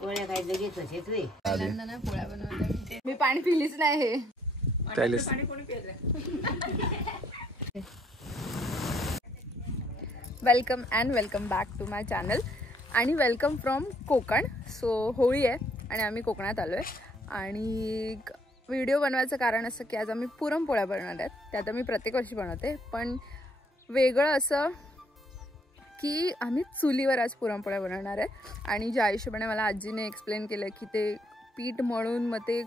पोळ्या काय लगेच तसेच रे. पोळ्या बनवल्या मी पाणी पिलीच नाही हे पाणी कोणी पिलं? Welcome and welcome back to my channel आणि welcome from Konkan. So Holi आहे आणि आम्ही कोकणात आलो आहे आणि व्हिडिओ बनवायचं कारण असं की आज आम्ही पुरणपोळ्या बनवणार आहेत. त्या आता मी प्रत्येक वर्षी बनवते, पण वेगळं असं की आम्ही चुलीवर आज पुरणपोळ्या बनवणार आहे. आणि ज्या हिशोबाने मला आजीने एक्सप्लेन केलं की ते पीठ मळून मग ते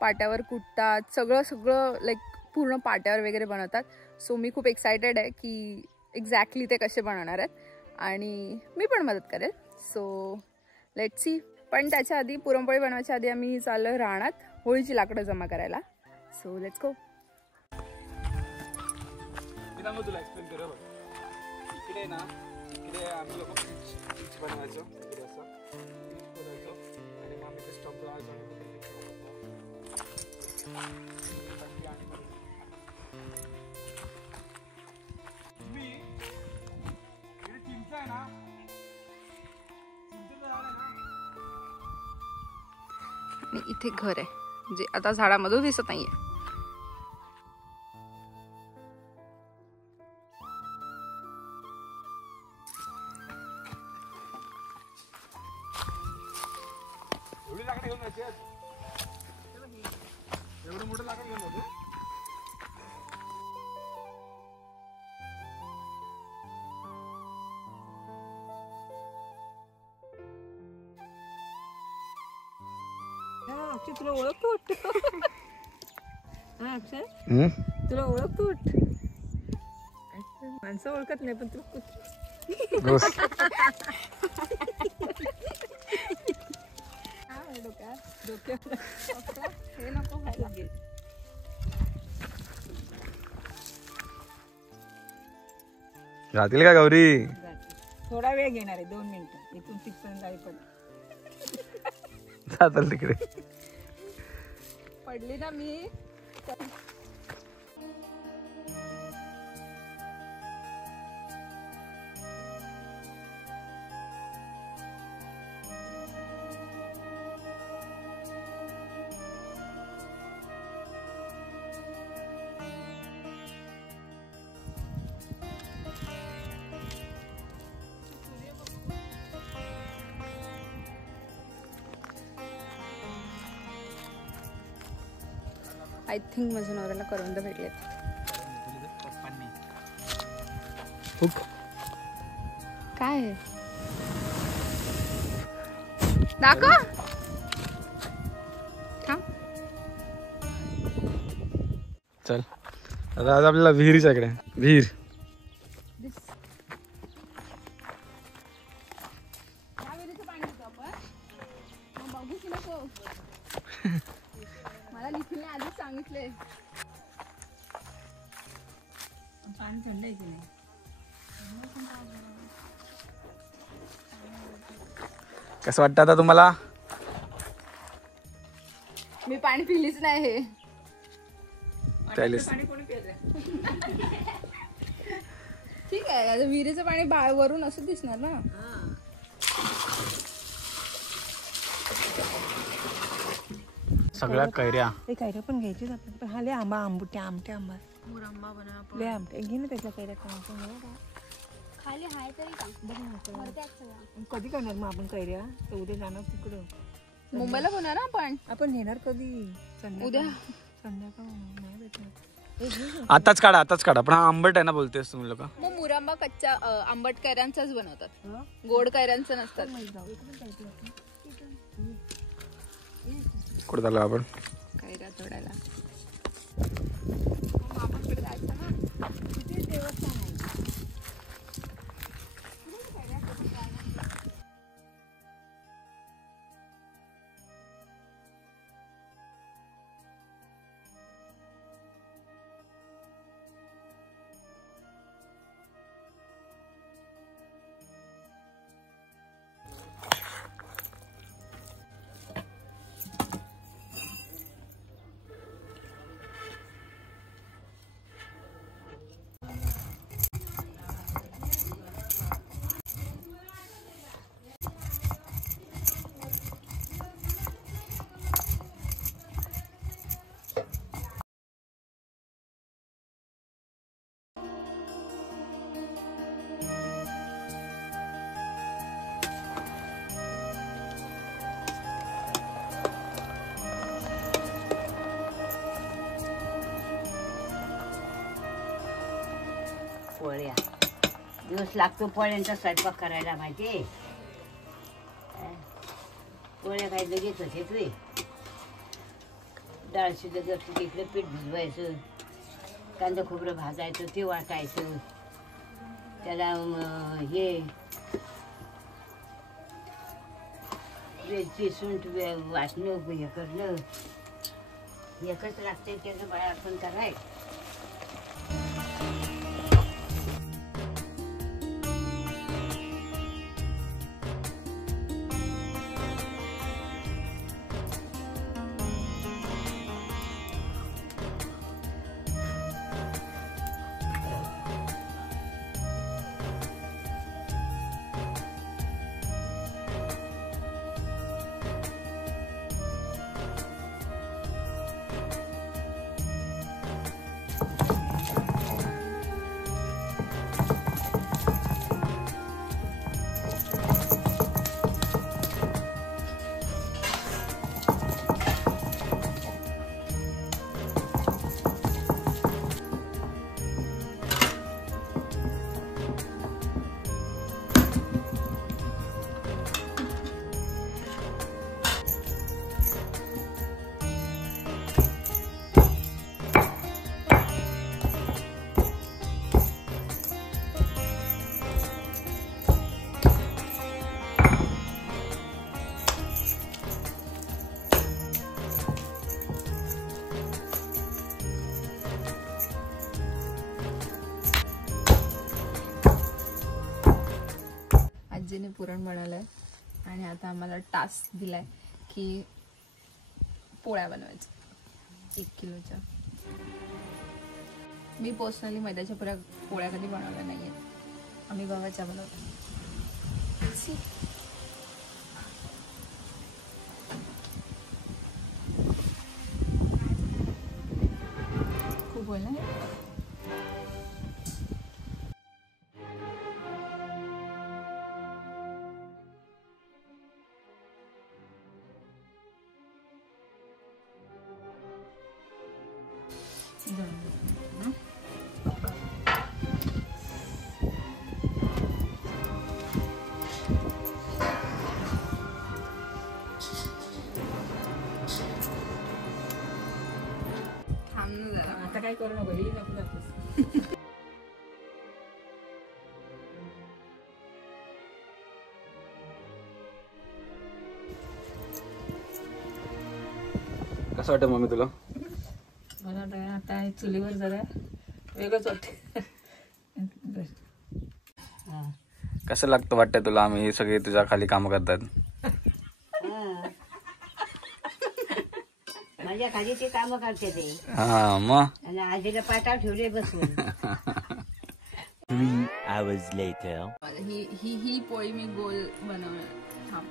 पाट्यावर कुटतात, सगळं लाईक पूर्ण पाट्यावर वगैरे बनवतात. सो मी खूप एक्सायटेड आहे की एक्झॅक्टली ते कसे बनवणार आहेत आणि मी पण मदत करेल. So let's see. पण त्याच्या आधी पुरणपोळी बनवायच्या आधी आम्ही चाललो रानात होळीची लाकडं जमा करायला. So let's go. तुला एक्सप्लेन करू. इकडे ना, इकडे आम्ही लोक पीच बनवायचो, इकडे असं पीच बनवायचो आणि मग आम्ही ते स्टॉप लावायचो. मी इकडे चिंच आहे ना, चिंचेचं झाड आहे ना. आणि इथे घर आहे जे आता झाडामधून दिसत नाहीये. एवढी लाकडं घेऊन जायची एवढं मोठं लाकड घेऊन जातो. अक्षय तुला ओळखतो वाटतं. हा अक्षय तुला ओळखतो वाटतं. माणसं ओळखत नाही पण तू हे नको व्हायला. जातील का गौरी? थोडा वेळ घेणार आहे, 2 मिनिटं. इथून तिथपर्यंत जाई पण जाताल तिकडे. पडली ना मी. आय थिंक माझ्या नवऱ्याला करवंद भेटलेत. काय दाखव. चल आता आज आपल्याला विहिरीच्या इकडे विहीर. मला लिखीने आधीच सांगितले. पाणी थंड आहे की नाही. कसं वाटतं आता तुम्हाला? मी पाणी पिलीच नाही हे. पाणी कोणी पिलं? ठीक आहे, आता विहिरीचं पाणी वरून असं दिसणार ना. सगळ्या कैऱ्या. हे कैऱ्या पण घ्यायचीच आपण. पण हा लय आंबा आंबट्या आमटे आंबा मुरंबा बनवा. लय आमटे घे ना त्याच्या कैऱ्या. खाली हाय तरी का कधी करणार मग आपण कैऱ्या? तर उद्या जाणार तिकडं मुंबईला बनवा ना आपण नेणार कधी? उद्या संध्याकाळ नाही भेटणार. आताच काढा पण हा आंबट आहे ना बोलतेस तुम्ही लोक. मग मुरंबा कच्च्या आंबट कैऱ्यांचाच बनवतात, गोड कैऱ्यांचं नसतात. कुठं चाललो आपण? कैऱ्या तोडायला. दिवस लागतो पोळ्यांचा स्वयंपाक करायला माहिती. पोळ्या काय लगेच होते रे. डाळ शिजत असली की इकडे पीठ भिजवायचं, कांदा खोबरं भाजायचं, ते वाटायचं, त्याला हे वेलची सुंठ वाटणं हे करणं एकच लागते. त्याचं बाळा आपण कराय. आजीने पुरण बनवलंय आणि आता आम्हाला टास्क दिलाय की पोळ्या बनवायच्या 1 किलोच्या. मी पर्सनली मैद्याच्या पोळ्या कधी बनवल्या नाही आहेत. आम्ही गव्हाच्या बनवतो. खूप होईल ना. आता काय करू नको, ही नको दाखवूस. कसं वाटतं मम्मी तुला? मला वाटतं आता चुलीवर जरा वेगळंच वाटतं. कसं लागतं वाटतं तुला आम्ही हे सगळे तुझ्या खाली काम करतात? माझ्या खाली ते काम करते ते. हा मग. आणि आजीला पाटावर ठेवले बसून. 3 hours later. ही पोळी मी गोल बनवणार. थांब.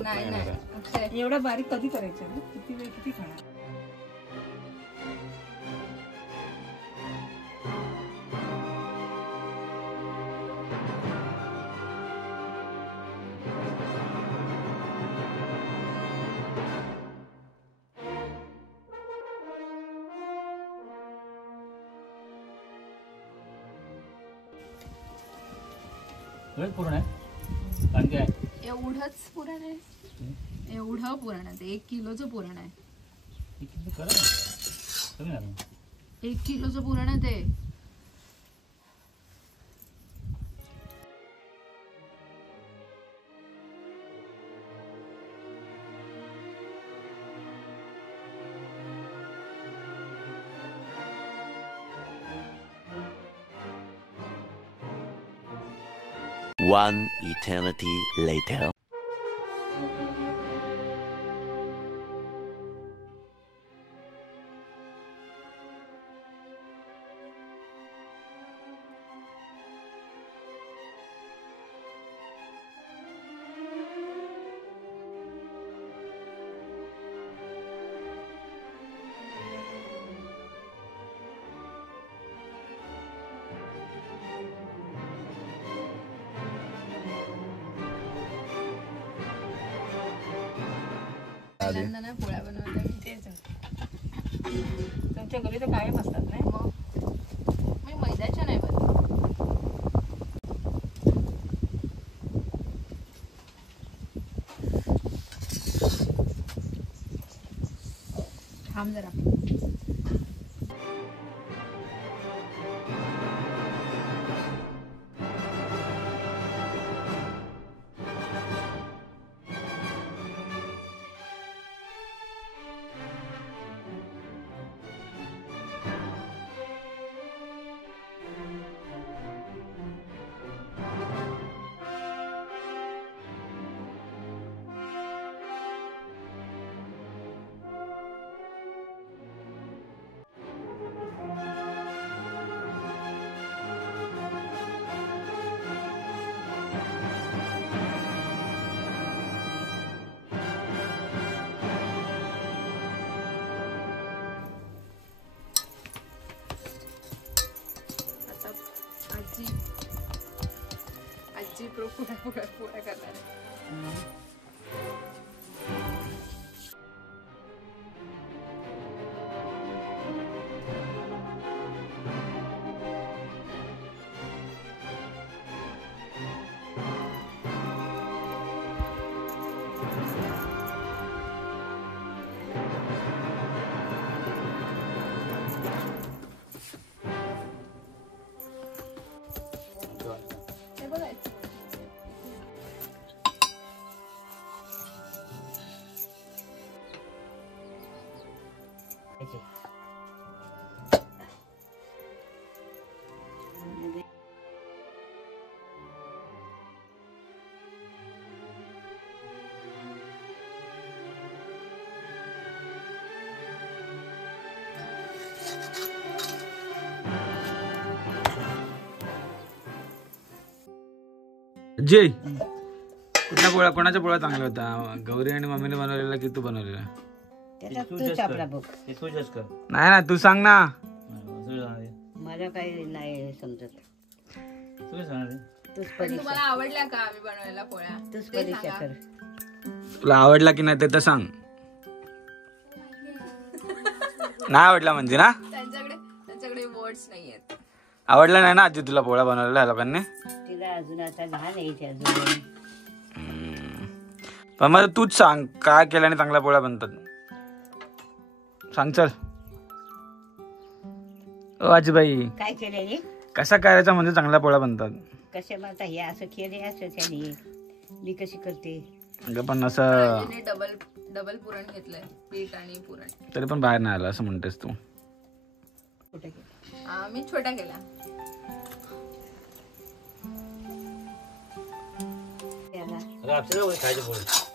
नाही एवढा बारीक कधी करायचं ना? किती वेळ किती खाणार? पुरण आहे कारण काय एवढंच पुरण आहे. एवढं पुरण आहे. 1 किलोचं पुरण आहे. 1 किलोचं पुरण आहे ते. One eternity later. पहिल्यांदा नाही पोळ्या बनवल्या मी. तेच तुमच्या घरी तर कायम असतात नाही. मग मी मैद्याच्या नाही बनवत. थांब जरा. आजी प्रो पोळ्या करणार आहे. हे बघायचं. जय कुठल्या पोळ्या कोणाच्या पोळ्या चांगल्या होत्या? गौरी आणि मम्मीने बनवलेला की तू बनवलेला? त्याचा तूच आपला बघ. नाही ना, तू सांग ना. मला काही नाही समजत. तूच पण तुम्हाला आवडल्या का आम्ही बनवलेल्या पोळ्या? तूच ते परीक्षा सांगा. कर. तुला आवडला की नाही ते तर सांग. नाही आवडला म्हणजे ना? त्यांच्याकडे वर्ड्स नाहीयेत. आवडला नाही ना आजी तुला पोळ्या बनवलेल्या लोकांनी? तिला अजून आता लहान आहे ती अजून. पण मला तूच सांग काय केल्याने चांगल्या पोळ्या बनतात. सांग चल. ओ आजीबाई, काय केलेली? कसा करायचा म्हणजे चांगल्या पोळ्या बनतात? कसे म्हणता हे असं केले असं त्याने. मी कशी करते? अगं पण असं आजीने डबल पुरण घेतलंय, पीठ आणि पुरण. तरी पण बाहेर नाही आला असं म्हणतेस तू. कुठे केलं? मी छोट्या केल्या.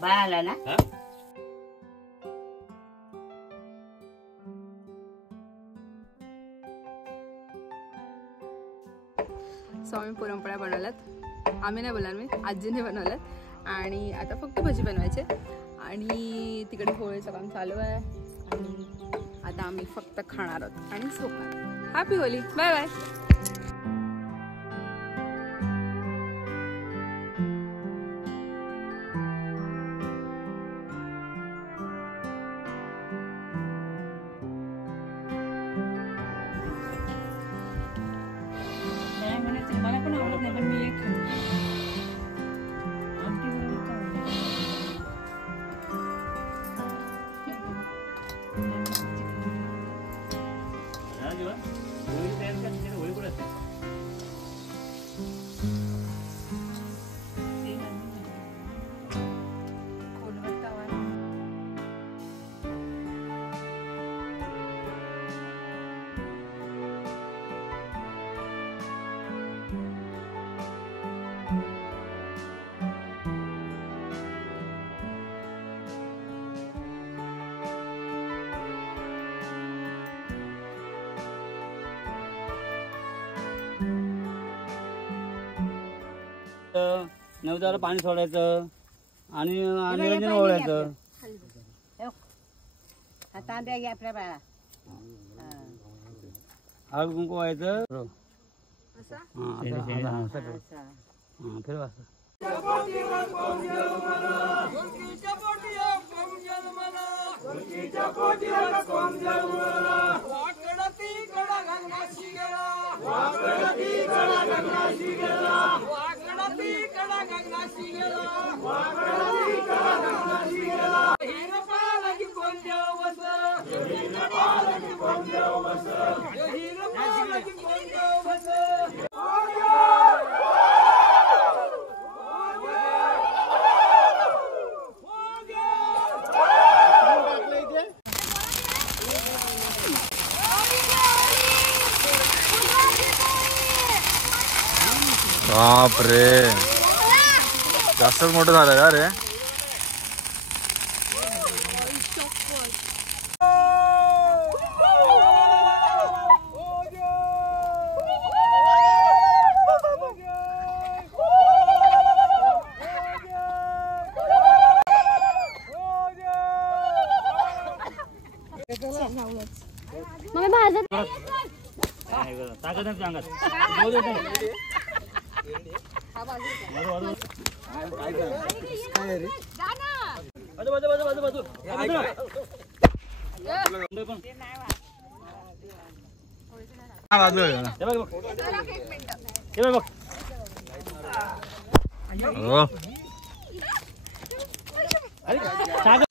बाळाला ना? सो आम्ही पुरणपोळ्या बनवल्यात. आम्ही नाही बोलणार, मी आजीने बनवल्यात. आणि आता फक्त भजी बनवायचे. आणि तिकडे होळीचं काम चालू आहे. आणि आता आम्ही फक्त खाणार आहोत आणि झोपणार. हॅपी होली. Bye bye. मला पण आवडत नाही, पण मी एक खाल्ली. आमटी बरोबर नवदाला पाणी सोडायचं आणि नियोजन ओळायचं. हा तांब्या घ्या आपल्या बाळा. हळद कुंकू व्हायचं. असा? फिरवा. बापरे जास्तच मोठं झालं का रे. मग भाजत ताकद नाही अंगात. हो अरे